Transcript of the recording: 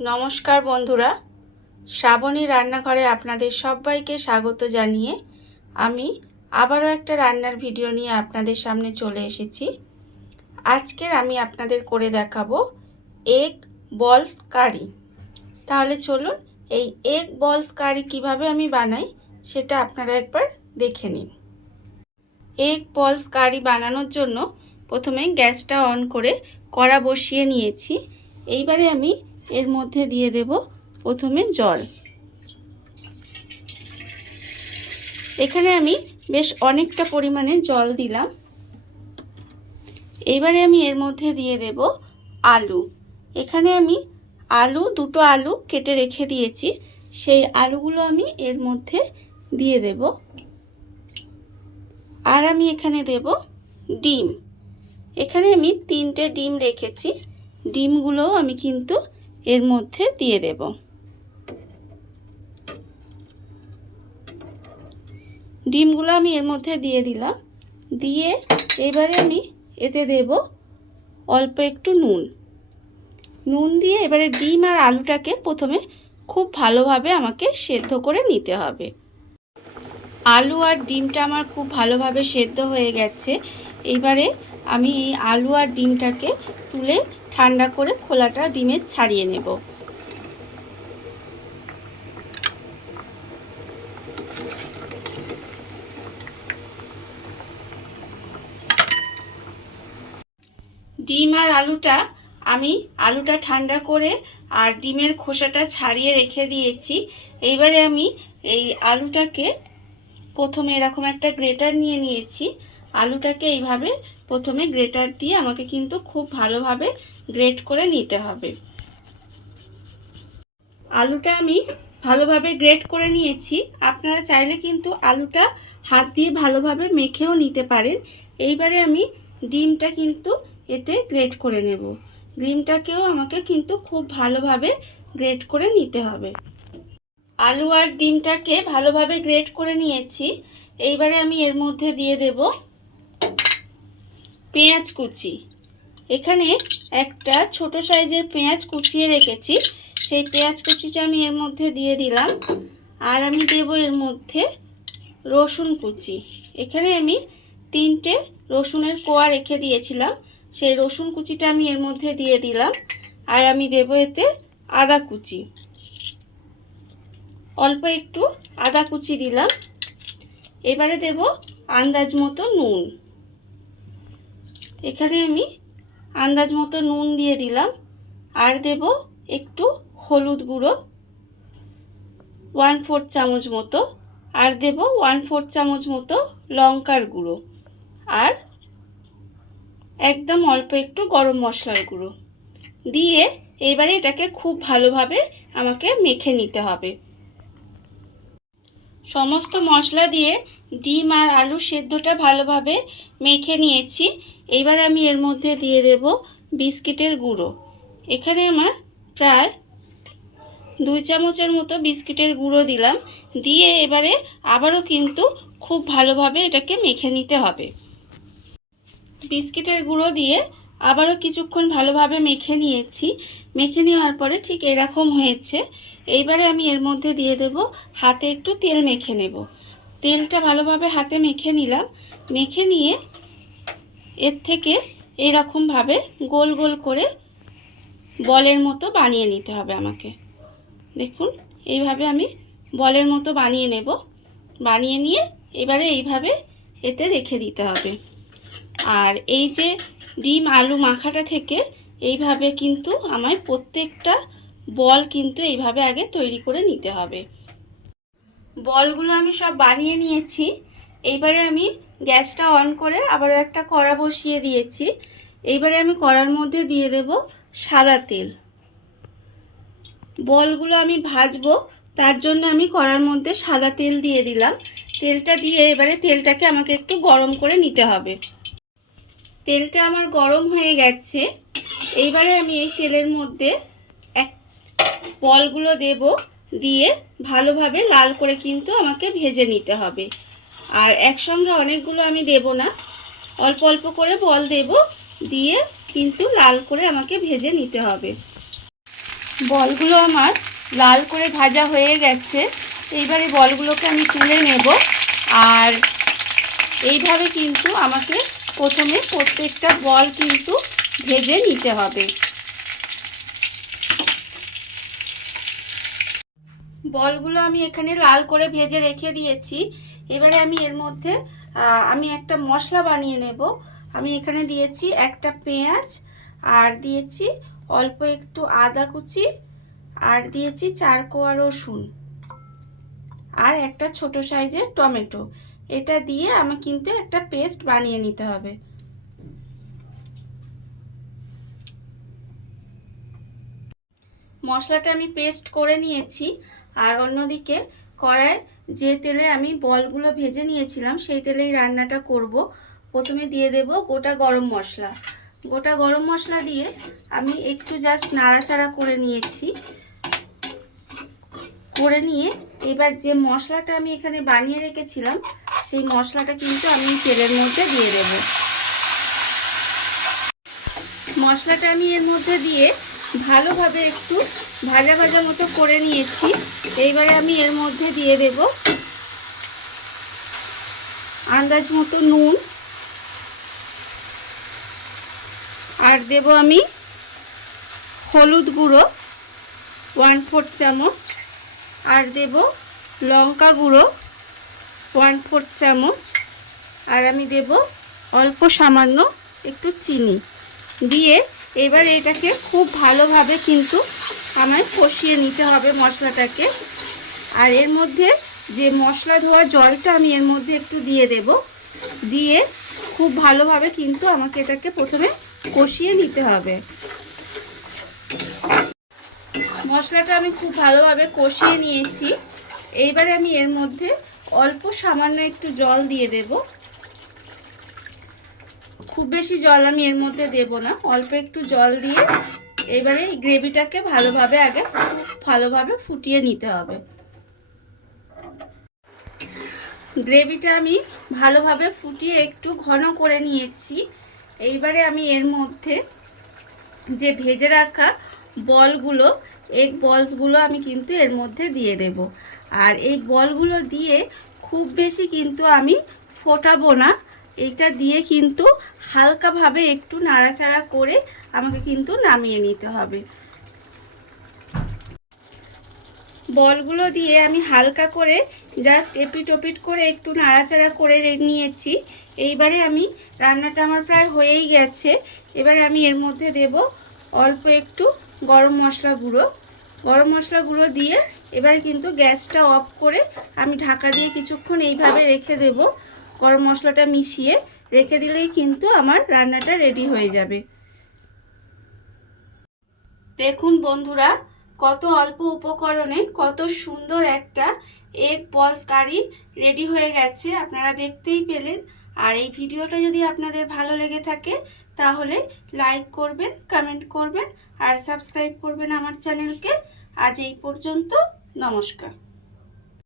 নমস্কার বন্ধুরা, শ্রাবণী রান্নাঘরে আপনাদের সবাইকে স্বাগত জানিয়ে আমি আবারও একটা রান্নার ভিডিও নিয়ে আপনাদের সামনে চলে এসেছি। আজকের আমি আপনাদের করে দেখাবো এগ বলস কারি। তাহলে চলুন এই এগ বলস কারি কিভাবে আমি বানাই সেটা আপনারা একবার দেখে নিন। এগ বলস কারি বানানোর জন্য প্রথমে গ্যাসটা অন করে কড়া বসিয়ে নিয়েছি। এইবারে আমি এর মধ্যে দিয়ে দেব প্রথমে জল। এখানে আমি বেশ অনেকটা পরিমাণে জল দিলাম। এইবারে আমি এর মধ্যে দিয়ে দেব আলু। এখানে আমি দুটো আলু কেটে রেখে দিয়েছি, সেই আলুগুলো আমি এর মধ্যে দিয়ে দেব। আর আমি এখানে দেব ডিম। এখানে আমি 3টে ডিম রেখেছি, ডিমগুলো আমি কিন্তু এর মধ্যে দিয়ে দেব। ডিমগুলো আমি এর মধ্যে দিয়ে দিলাম। দিয়ে এবারে আমি এতে দেব অল্প একটু নুন দিয়ে এবারে ডিম আর আলুটাকে প্রথমে খুব ভালোভাবে আমাকে সেদ্ধ করে নিতে হবে। আলু আর ডিমটা আমার খুব ভালোভাবে সেদ্ধ হয়ে গেছে। এবারে আমি এই আলু আর ডিমটাকে তুলে ঠান্ডা করে খোলাটা ডিমের ছাড়িয়ে নেব। ডিম আর আলুটা ঠান্ডা করে আর ডিমের খোসাটা ছাড়িয়ে রেখে দিয়েছি। এইবারে আমি এই আলুটাকে প্রথমে এরকম একটা গ্রেটার নিয়ে নিয়েছি। আলুটাকে এইভাবে প্রথমে গ্রেটার দিয়ে আমাকে কিন্তু খুব ভালোভাবে গ্রেট করে নিতে হবে। আলুটা আমি ভালোভাবে গ্রেট করে নিয়েছি। আপনারা চাইলে কিন্তু আলুটা হাত দিয়ে ভালোভাবে মেখেও নিতে পারেন। এইবারে আমি ডিমটা কিন্তু এতে গ্রেট করে নেব। ডিমটাকেও আমাকে কিন্তু খুব ভালোভাবে গ্রেট করে নিতে হবে। আলু আর ডিমটাকে ভালোভাবে গ্রেট করে নিয়েছি। এইবারে আমি এর মধ্যে দিয়ে দেব পেঁয়াজ কুচি। এখানে একটা ছোট সাইজের পেঁয়াজ কুচিয়ে রেখেছি, সেই পেঁয়াজ কুচিটা আমি এর মধ্যে দিয়ে দিলাম। আর আমি দেব এর মধ্যে রসুন কুচি। এখানে আমি 3টে রসুনের কোয়া রেখে দিয়েছিলাম, সেই রসুন কুচিটা আমি এর মধ্যে দিয়ে দিলাম। আর আমি দেব এতে আদা কুচি, অল্প একটু আদা কুচি দিলাম। এবারে দেব আন্দাজ মতো নুন। এখানে আমি আন্দাজ মতো নুন দিয়ে দিলাম। আর দেব একটু হলুদ গুঁড়ো 1/4 চামচ মতো। আর দেব 1/4 চামচ মতো লঙ্কার গুঁড়ো। আর একদম অল্প একটু গরম মশলার গুঁড়ো দিয়ে এবারে এটাকে খুব ভালোভাবে আমাকে মেখে নিতে হবে। সমস্ত মশলা দিয়ে ডিম আর আলু সেদ্ধটা ভালোভাবে মেখে নিয়েছি। এবার আমি এর মধ্যে দিয়ে দেব বিস্কিটের গুঁড়ো। এখানে আমার প্রায় 2 চামচের মতো বিস্কিটের গুঁড়ো দিলাম। দিয়ে এবারে আবারও কিন্তু খুব ভালোভাবে এটাকে মেখে নিতে হবে। বিস্কিটের গুঁড়ো দিয়ে আবারও কিছুক্ষণ ভালোভাবে মেখে নিয়েছি। মেখে নেওয়ার পরে ঠিক এরকম হয়েছে। এইবারে আমি এর মধ্যে দিয়ে দেব হাতে একটু তেল মেখে নেব। তেলটা ভালোভাবে হাতে মেখে নিলাম। মেখে নিয়ে এর থেকে এইরকমভাবে গোল গোল করে বলের মতো বানিয়ে নিতে হবে আমাকে। দেখুন এইভাবে আমি বলের মতো বানিয়ে নেব। বানিয়ে নিয়ে এবারে এইভাবে এতে রেখে দিতে হবে। আর এই যে ডিম আলু মাখাটা থেকে এইভাবে কিন্তু আমায় প্রত্যেকটা বল কিন্তু এইভাবে আগে তৈরি করে নিতে হবে। বলগুলো আমি সব বানিয়ে নিয়েছি। এইবারে আমি গ্যাসটা অন করে আবারও একটা কড়া বসিয়ে দিয়েছি। এইবারে আমি কড়ার মধ্যে দিয়ে দেব সাদা তেল। বলগুলো আমি ভাজবো, তার জন্য আমি কড়ার মধ্যে সাদা তেল দিয়ে দিলাম। তেলটা দিয়ে এবারে তেলটাকে আমাকে একটু গরম করে নিতে হবে। তেলটা আমার গরম হয়ে গেছে। এইবারে আমি এই তেলের মধ্যে বলগুলো দেব। দিয়ে ভালোভাবে লাল করে কিন্তু আমাকে ভেজে নিতে হবে। আর একসঙ্গে অনেকগুলো আমি দেব না, অল্প অল্প করে বল দেব। দিয়ে কিন্তু লাল করে আমাকে ভেজে নিতে হবে। বলগুলো আমার লাল করে ভাজা হয়ে গেছে। এইবারে বলগুলোকে আমি তুলে নেব। আর এইভাবে কিন্তু আমাকে প্রথমে প্রত্যেকটা বল কিন্তু ভেজে নিতে হবে। বলগুলো আমি এখানে লাল করে ভেজে রেখে দিয়েছি। এবারে আমি এর মধ্যে আমি একটা মশলা বানিয়ে নেব। আমি এখানে দিয়েছি একটা পেঁয়াজ, আর দিয়েছি অল্প একটু আদা কুচি, আর দিয়েছি 4 কোয়া রসুন, আর একটা ছোট সাইজের টমেটো। এটা দিয়ে আমি কিন্তু একটা পেস্ট বানিয়ে নিতে হবে। মশলাটা আমি পেস্ট করে নিয়েছি। আর অন্যদিকে কড়ায় যে তেলে আমি বলগুলো ভেজে নিয়েছিলাম সেই তেলেই রান্নাটা করব। প্রথমে দিয়ে দেব গোটা গরম মশলা। গোটা গরম মশলা দিয়ে আমি একটু জাস্ট নাড়াচাড়া করে নিয়েছি। করে নিয়ে এবার যে মশলাটা আমি এখানে বানিয়ে রেখেছিলাম সেই মশলাটা কিন্তু আমি তেলের মধ্যে দিয়ে দেব। মশলাটা আমি এর মধ্যে দিয়ে ভালোভাবে একটু ভাজা ভাজা মতো করে নিয়েছি। এইবারে আমি এর মধ্যে দিয়ে দেব আন্দাজ মতো নুন, আর দেব আমি হলুদ গুঁড়ো 1/4 চামচ, আর দেব লঙ্কা গুঁড়ো 1/4 চামচ, আর আমি দেব অল্প সামান্য একটু চিনি দিয়ে এবার এটাকে খুব ভালোভাবে কিন্তু আমায় কষিয়ে নিতে হবে মশলাটাকে। আর এর মধ্যে যে মশলা ধোয়া জলটা আমি এর মধ্যে একটু দিয়ে দেব। দিয়ে খুব ভালোভাবে কিন্তু আমাকে এটাকে প্রথমে কষিয়ে নিতে হবে। মশলাটা আমি খুব ভালোভাবে কষিয়ে নিয়েছি। এইবারে আমি এর মধ্যে অল্প সামান্য একটু জল দিয়ে দেব। খুব বেশি জল আমি এর মধ্যে দেব না, অল্প একটু জল দিয়ে এবারে এই গ্রেভিটাকে ভালোভাবে ফুটিয়ে নিতে হবে। গ্রেভিটা আমি ভালোভাবে ফুটিয়ে একটু ঘন করে নিয়েছি। এইবারে আমি এর মধ্যে যে ভেজে রাখা বলগুলো, এগ বলসগুলো আমি কিন্তু এর মধ্যে দিয়ে দেব। আর এই বলগুলো দিয়ে খুব বেশি কিন্তু আমি ফোটাবো না। এইটা দিয়ে কিন্তু হালকাভাবে একটু নাড়াচাড়া করে আমাকে কিন্তু নামিয়ে নিতে হবে। বলগুলো দিয়ে আমি হালকা করে জাস্ট এপিট ওপিট করে একটু নাড়াচাড়া করে নিয়েছি। এইবারে আমি রান্নাটা আমার প্রায় হয়েই গেছে। এবারে আমি এর মধ্যে দেব অল্প একটু গরম মশলা গুঁড়ো। গরম মশলা গুঁড়ো দিয়ে এবারে কিন্তু গ্যাসটা অফ করে আমি ঢাকা দিয়ে কিছুক্ষণ এইভাবে রেখে দেব। গরম মশলাটা মিশিয়ে রেখে দিলেই কিন্তু আমার রান্নাটা রেডি হয়ে যাবে। দেখুন বন্ধুরা, কত অল্প উপকরণে কত সুন্দর একটা এগ বলস কারি রেডি হয়ে গেছে, আপনারা দেখতেই পেলেন। আর এই ভিডিওটা যদি আপনাদের ভালো লেগে থাকে তাহলে লাইক করবেন, কমেন্ট করবেন আর সাবস্ক্রাইব করবেন আমার চ্যানেলকে। আজ এই পর্যন্ত, নমস্কার।